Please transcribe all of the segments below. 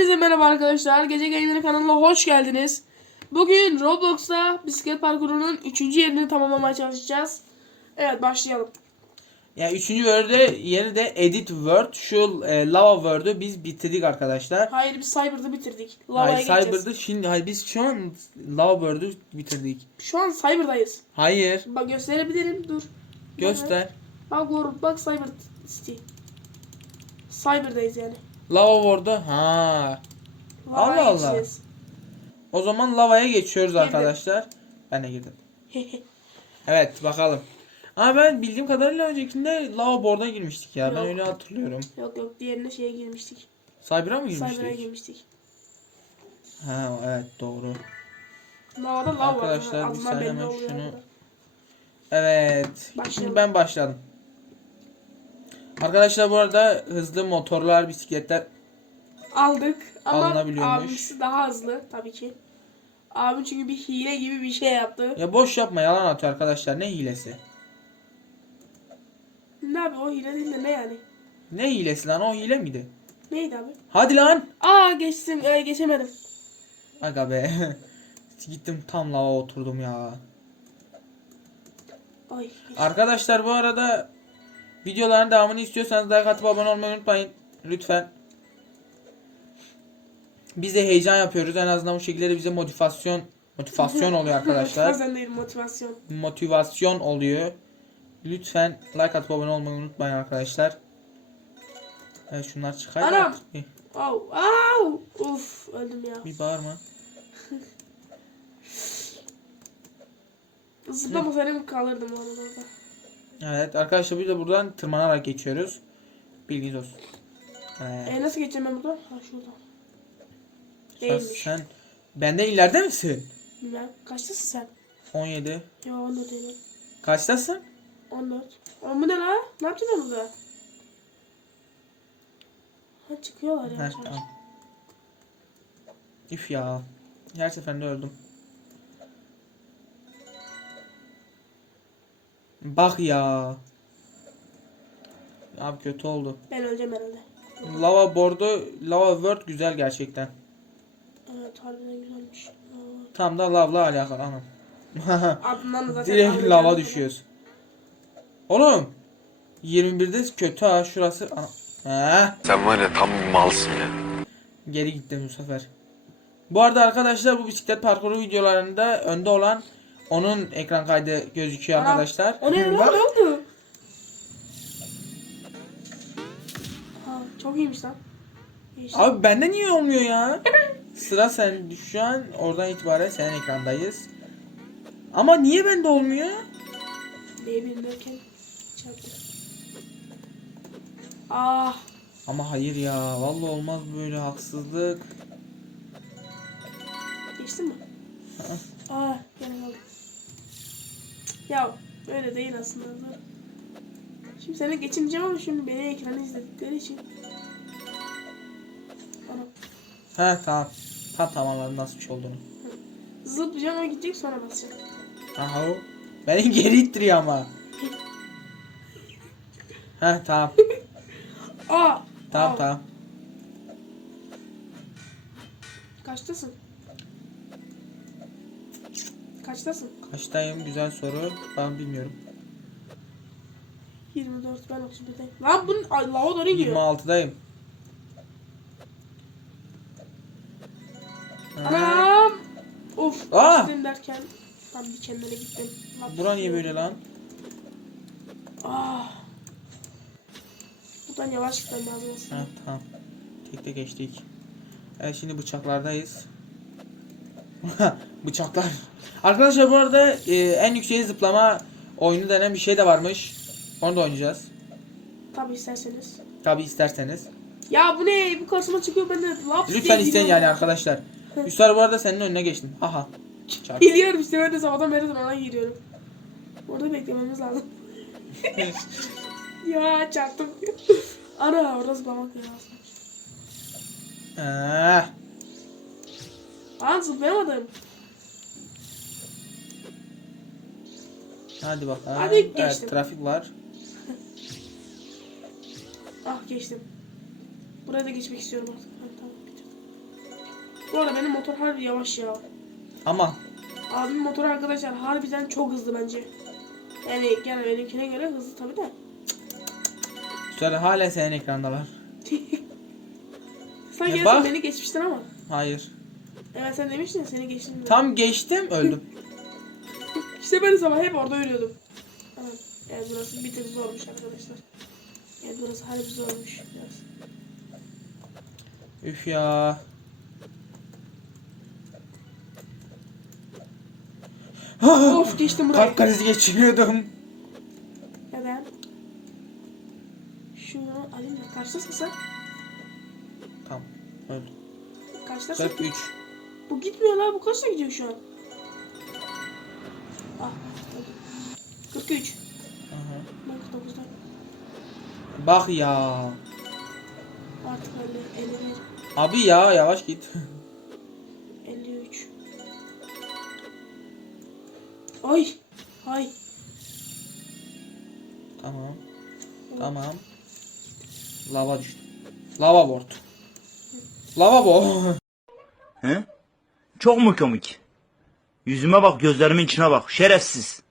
Hepinize merhaba arkadaşlar. Gece Gamer kanalına hoş geldiniz. Bugün Roblox'ta bisiklet parkurunun 3. yerini tamamlamaya çalışacağız. Evet başlayalım. Yani üçüncü word'e yeni de edit word. Şu e, lava word'ü biz bitirdik arkadaşlar. Hayır biz Cyber'da bitirdik. Lava'ya Hayır geçeceğiz. Cyber'da şimdi hayır biz şu an lava word'ü bitirdik. Şu an Cyber'dayız. Hayır. Bak gösterebilirim. Dur. Göster. Bak. Bak Cyber City. Cyber'dayız yani. Lava word'u ha. Lava'ya Allah Allah. geçeceğiz. O zaman lavaya geçiyoruz Girdim. arkadaşlar. Ben de girdim. Evet bakalım. Ama ben bildiğim kadarıyla öncekinde lava board'a girmiştik ya. Ben Yok. öyle hatırlıyorum. yok yok diğerine şeye girmiştik. Cyber'a mı Cyber'a girmiştik? girmiştik. Ha evet doğru. Lavada lav. Arkadaşlar, bir saniye hemen şunu-. Evet. Başlayalım. Şimdi ben başladım. Arkadaşlar bu arada hızlı motorlar, bisikletler aldık ama Alınabiliyormuş. abisi daha hızlı tabii ki. Abim çünkü bir hile gibi bir şey yaptı. Ya boş yapma yalan atıyor arkadaşlar. Ne hilesi? Ne abi o hile değil de ne yani? Ne hilesi lan? O hile miydi? Neydi abi? Hadi lan. Aa geçtim, e, geçemedim. Aga be. Gittim tam lava oturdum ya. Ay. Arkadaşlar bu arada videoların devamını istiyorsanız like atıp abone olmayı unutmayın. Lütfen. Biz de heyecan yapıyoruz. En azından bu şekilde bize motivasyon motivasyon oluyor arkadaşlar. Bazen değil motivasyon. motivasyon oluyor. Lütfen like atıp abone olmayı unutmayın arkadaşlar. Evet şunlar çıkar. Anam! Bir, Au, au. Uf öldüm ya. bir bağırma. Zıplamasaydım kalırdım orada. Evet arkadaşlar biz de buradan tırmanarak geçiyoruz. Bilginiz olsun. Evet. E nasıl geçeceğim ben buradan? Ha şuradan. Sen, Değilmiş. sen benden ileride misin? Bilmem. Kaçtasın sen? 17. Yo 14 değilim. Kaçtasın? 14. Oğlum bu ne la? Ne yapacağım ben burada? Ha çıkıyorlar ya. tamam. Üf ya. Her seferinde öldüm. Bak ya. Abi kötü oldu. Ben öleceğim herhalde. Lava board'u, lava world güzel gerçekten. Evet harbiden güzelmiş. Aa, Tam da lavla alakalı anam. Adından da zaten Direkt lava düşüyoruz. Oğlum 21'de kötü ha şurası. Ha, Sen var ya tam bir malsın ya. geri gittim bu sefer. Bu arada arkadaşlar bu bisiklet parkuru videolarında önde olan onun ekran kaydı gözüküyor Anam, arkadaşlar. O ne lan Bak. ne oldu? Ha, çok iyiymiş lan. İyi işte. Abi bende niye olmuyor ya? Sıra sen şu an oradan itibaren senin ekrandayız. Ama niye bende olmuyor? Neyi bilmiyorken çarptı. Ah. Ama hayır ya vallahi olmaz böyle haksızlık. Geçtin mi? Aa gene kaldım. Ya öyle değil aslında. Dur. Şimdi seni geçemeyeceğim ama şimdi beni ekranı izledikleri için. Ha tamam. Tam tamam anladım nasıl bir şey olduğunu. Zıplayacağım o gidecek sonra basacak. Aha o. Beni geri ittiriyor ama. Ha tamam. Aa. Tamam Aa. tamam. Kaçtasın? Kaçtasın? Kaçtayım güzel soru. Ben bilmiyorum. 24 ben 31'deyim. Lan bunun ay, lava doğru gidiyor. 26'dayım. Ha, Anam. Of. Aa! Gittim derken tam bir kendine gittim. Bura niye böyle lan? Ah. Buradan yavaş gitmem lazım aslında. Ha tamam. Tek tek geçtik. Evet şimdi bıçaklardayız. Bıçaklar. Arkadaşlar bu arada e, en yüksek zıplama oyunu denen bir şey de varmış. Onu da oynayacağız. Tabi isterseniz. Tabi isterseniz. Ya bu ne? Bu karşıma çıkıyor ben de laps Lütfen isteyin yani arkadaşlar. Üstler bu arada senin önüne geçtim. Haha. Çarp. Biliyorum işte ben de sabahtan beri ona giriyorum. Orada beklememiz lazım. ya çarptım. Ana orada zıplamak lazım. Ah, Aa zıplayamadım. Hadi bakalım. Hadi evet, geçtim. trafik var. Ah geçtim. Buraya da geçmek istiyorum artık. Ha, tamam. Bu arada benim motor harbi yavaş ya. Ama Abimin motoru arkadaşlar harbiden çok hızlı bence. Yani gene benimkine göre hızlı tabi de. sonra hala senin ekrandalar. Sen Ya gelsin bak. beni geçmiştin ama. Hayır. Evet sen demiştin ya seni geçtim. diye. Tam geçtim öldüm. İşte ben sabah hep orada ölüyordum. Tamam. Evet burası bir tık zormuş arkadaşlar. Evet burası harbi zormuş biraz. Üf ya. of geçtim burayı. Kalp krizi geçiriyordum. Neden? Şunu alayım da karşıdasın sen. Tamam. Öldüm. Karşıdasın. 43. Bu gitmiyor lan bu kaçta gidiyor şu an? Ah. tabii. 43. Aha. Ben 49'da. Bak ya. Artık 50, 51, Abi ya yavaş git. 53. Ay. Ay. tamam. Tamam. Lava düştü. Lava board. Lava bo. He? Çok mu komik? Yüzüme bak, gözlerimin içine bak. Şerefsiz.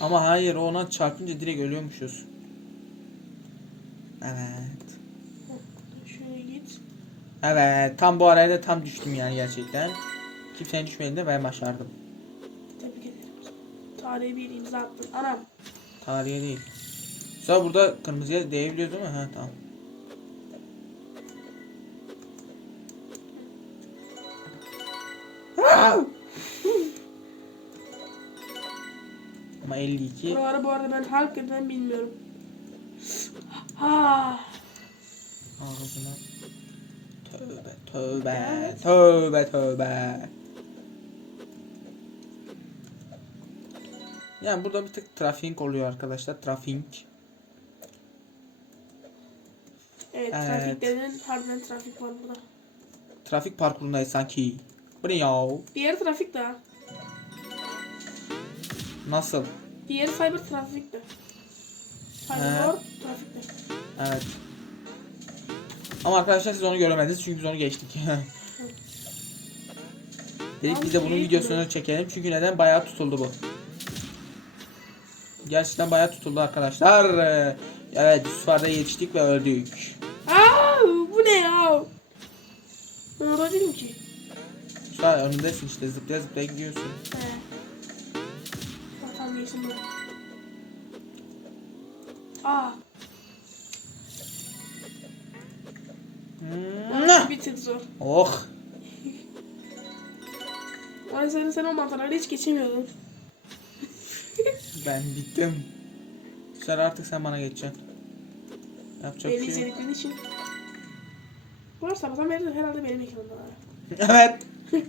Ama hayır ona çarpınca direkt ölüyormuşuz. Evet. Şöyle git. Evet. Tam bu araya da tam düştüm yani gerçekten. Kimsenin düşmediğinde ben başardım. Tebrik ederim. Tarihe bir imza attın. Anam. Tarihe değil. Sonra burada kırmızıya değebiliyoruz değil mi? Ha tamam. 52 Buraları bu arada ben hakikaten bilmiyorum. Ha. ağzına tövbe tövbe tövbe tövbe yani burada bir tık trafik oluyor arkadaşlar trafik Evet, Evet. trafiklerin harbiden trafik var burada. trafik parkurundayız sanki bu ne ya Diğer trafik de. nasıl Diğeri cyber trafik de. Cyberboard trafik de. evet ama arkadaşlar siz onu göremediniz çünkü biz onu geçtik Dedik biz de bunun videosunu çekelim çünkü neden bayağı tutuldu bu. Gerçekten bayağı tutuldu arkadaşlar. Evet Yusuf'a yetiştik ve öldük. Aa, bu ne ya? Ben değilim ki. An önündesin işte zıplaya zıplaya gidiyorsun. He. Orası bir tık zor. Oh. Orası sen, sen o mantarları hiç geçemiyordun. Ben bittim. Sen artık sen bana geçeceksin. Yapacak Beni bir şey yok. izledikleri için. Bu sabahtan beri de herhalde benim ekranımda. Evet.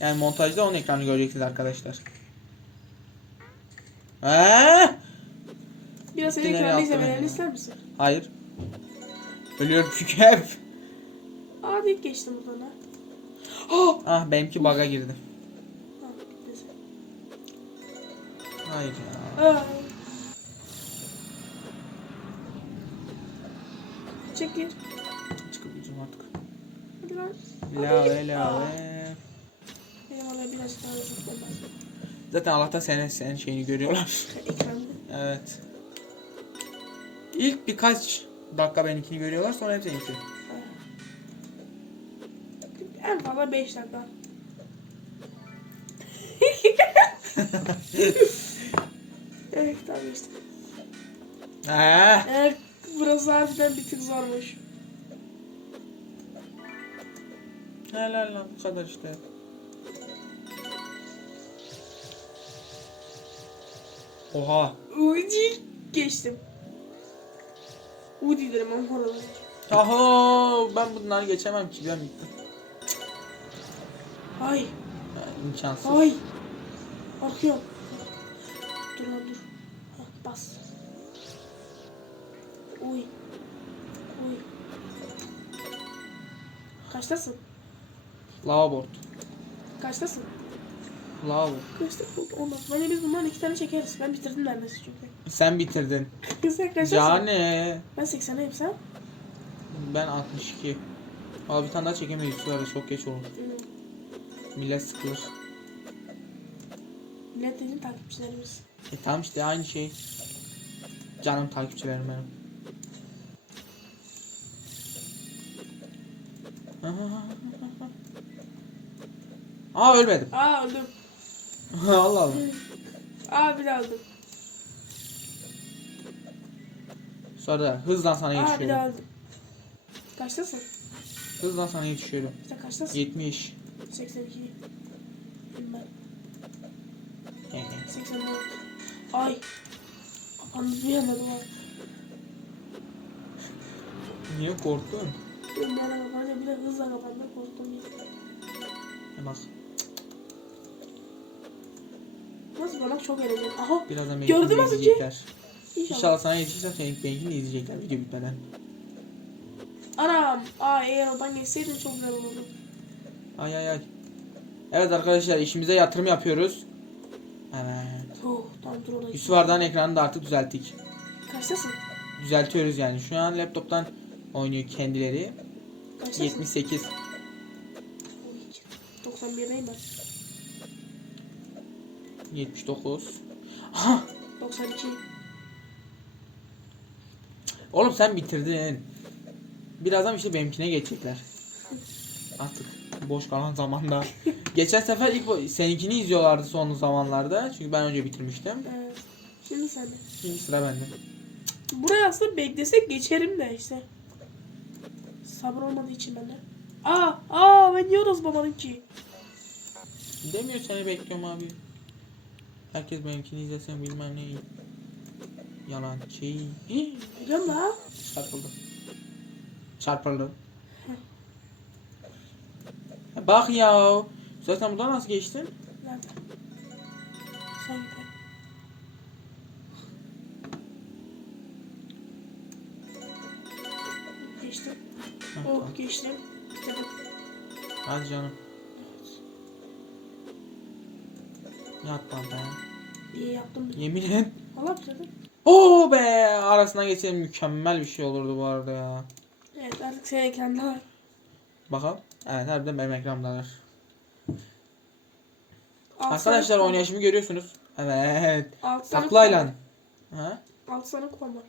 Yani montajda onun ekranı göreceksiniz arkadaşlar. Eee? Biraz senin ekranını izlemelerini beni? ister misin? Hayır. Ölüyorum çünkü hep. Aa dik geçtim buradan ha. Ah benimki bug'a girdi. Hayır ya. Aa. Çekil. Çıkabileceğim artık. Hadi lan. Lave lave. Biraz daha lazım. Zaten Allah'tan senin, senin şeyini görüyorlar. Evet. İlk birkaç dakika benimkini görüyorlar sonra hep seninki. En fazla 5 dakika. evet tamam işte. Eee? Evet burası harbiden bir tık zormuş. Helal lan bu kadar işte. Oha. Uci geçtim. Udi derim ama oraları. Aho ben bunları geçemem ki ben bittim. Ay Yani imkansız. ay. Korkuyorum. Dur lan dur. Hah, bas. Uy. Uy. Kaçtasın? Lavabo. Kaçtasın? Lavabo. Kaçta oldu? Olmaz. Bence biz bundan iki tane çekeriz. Ben bitirdim neredeyse çünkü. Sen bitirdin. Sen kaçtasın? Yani. Ben 80'eyim sen. Ben 62. Abi bir tane daha çekemeyiz şu arada çok geç olur. Hı. Millet sıkılır. Millet dediğin takipçilerimiz. E tamam işte aynı şey. Canım takipçilerim benim. Aa ölmedim. Aa öldüm. Allah Allah. Daha öldüm. Sonra hızlan sana daha yetişiyorum. öldüm. Kaçtasın? Hızlan sana yetişiyorum. Sen kaçtasın? 70. 82. Bilmem. Yani 84. Ay. Duvar. niye korktun? Bir anda kapanınca bir de hızla kapandı. Korktum ya. E bak Bana çok eğlenceli. Aha. birazdan beni Gördün mü izleyecekler. İnşallah. İnşallah sana yetişirsem senin benimkini de izleyecekler video bitmeden. Anam. Aa eğer oradan geçseydin çok güzel olurdu. Ay ay ay. Evet arkadaşlar işimize yatırım yapıyoruz. Evet. Oh tamam dur orada. Yusuf Arda'nın ekranını da artık düzelttik. Kaçtasın? Düzeltiyoruz yani. Şu an laptoptan oynuyor kendileri. Kaçtasın? 78. Oy, 91'deyim ben. 79. Aha! 92. Oğlum sen bitirdin. Birazdan işte benimkine geçecekler. Artık boş kalan zamanda. Geçen sefer ilk seninkini izliyorlardı son zamanlarda. Çünkü ben önce bitirmiştim. Evet. Şimdi sen de. Şimdi sıra bende. Buraya aslında beklesek geçerim de işte. Sabır olmadığı için bende. Aa, aa ben yiyoruz babanın ki. Demiyor seni bekliyorum abi. Herkes benimkini izlesin bilmem ne. Yalan şey. Da. Çarpıldı. Çarpıldı. Bak ya. Zaten buradan nasıl geçtin? Nerede? Sen git. Geçtim. Heh, Oh tamam. geçtim. Bitirdim. Hadi canım. Yapma be. İyi yaptım. Yemin et. Valla bitirdim. Oo be. Arasına geçelim mükemmel bir şey olurdu bu arada ya. Evet artık senin ekranda var. Bakalım. Evet harbiden benim ekranımdalar. Altı Arkadaşlar oynayışımı görüyorsunuz. Evet. altı tane Saklayla. Ha? Altı tane kupam var.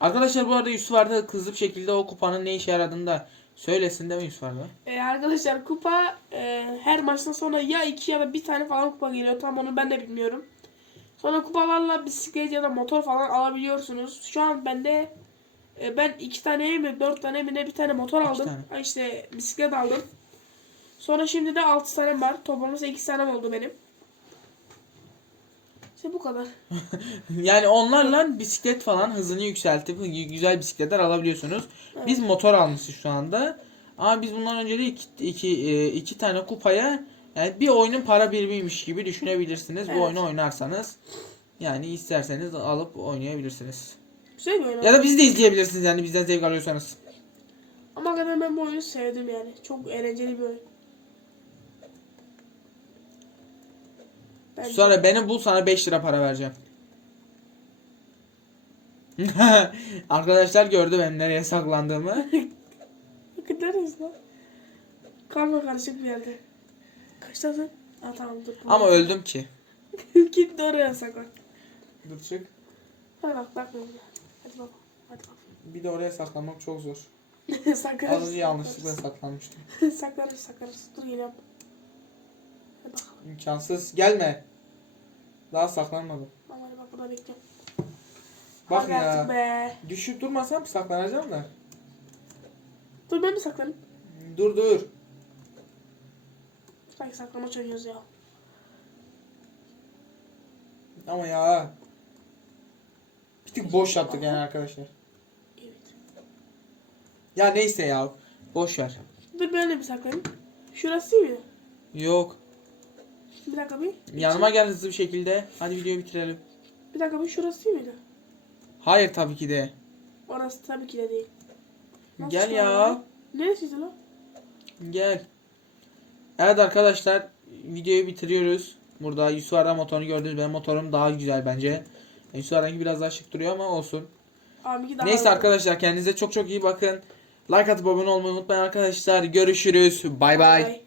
Arkadaşlar bu arada Yusuf hızlı bir şekilde o kupanın ne işe yaradığını da söylesin değil mi Yusuf Arda? Ee, arkadaşlar kupa e, her maçtan sonra ya iki ya da bir tane falan kupa geliyor. Tam onu ben de bilmiyorum. Sonra kupalarla bisiklet ya da motor falan alabiliyorsunuz. Şu an bende e, ben iki tane mi dört tane mi ne bir tane motor İki aldım. tane. Ha işte bisiklet aldım. Sonra şimdi de altı tane var. Toplamda sekiz tane oldu benim. İşte bu kadar. Yani onlarla bisiklet falan hızını yükseltip gü- güzel bisikletler alabiliyorsunuz. Biz motor almışız şu anda. Ama biz bundan önce de iki, iki, e, iki tane kupaya yani bir oyunun para birimiymiş gibi düşünebilirsiniz. Evet. Bu oyunu oynarsanız yani isterseniz alıp oynayabilirsiniz. Güzel bir oyun. Ya da bizi de izleyebilirsiniz yani bizden zevk alıyorsanız. Ama hakikaten ben bu oyunu sevdim yani. Çok eğlenceli bir oyun. Bence- Sonra beni bul sana 5 lira para vereceğim. Arkadaşlar gördü benim nereye saklandığımı. Bakın neredesin lan? Karma karışık bir yerde. Kaçtasın? Ha tamam dur. Ama öldüm ki. Git de oraya saklan. Dur çık. Hadi bak bakmıyorum. Hadi bak. Hadi bak. Bir de oraya saklanmak çok zor. saklarız. Az önce yanlışlıkla saklanmıştım. saklarız saklarız. Dur geliyorum. Hadi. İmkansız. Gelme. Daha saklanmadım. Tamam hadi bak burada bekliyorum. Bak Hadi ya. be. Düşüp durmasam saklanacağım da. Dur ben de saklanayım. Dur dur. Sanki saklama oynuyoruz ya. Ama ya. Bir tık boş yaptık yani arkadaşlar. Evet. Ya neyse ya. Boş ver. Dur ben de bir saklanayım. Şurası değil mi? Yok. Bir dakika bir. Yanıma gel hızlı bir şekilde. Hadi videoyu bitirelim. Bir dakika bir şurası değil miydi? Hayır tabii ki de. Orası tabii ki de değil. Nasıl Gel ya. an? Neresiydi lan? Gel. Evet arkadaşlar videoyu bitiriyoruz. Burada Yusuf Arda motorunu gördünüz. Benim motorum daha güzel bence. Yusuf Arda'nınki biraz daha şık duruyor ama olsun. Abi daha Neyse arkadaşlar kendinize çok çok iyi bakın. Like atıp abone olmayı unutmayın arkadaşlar. Görüşürüz. Bay bay.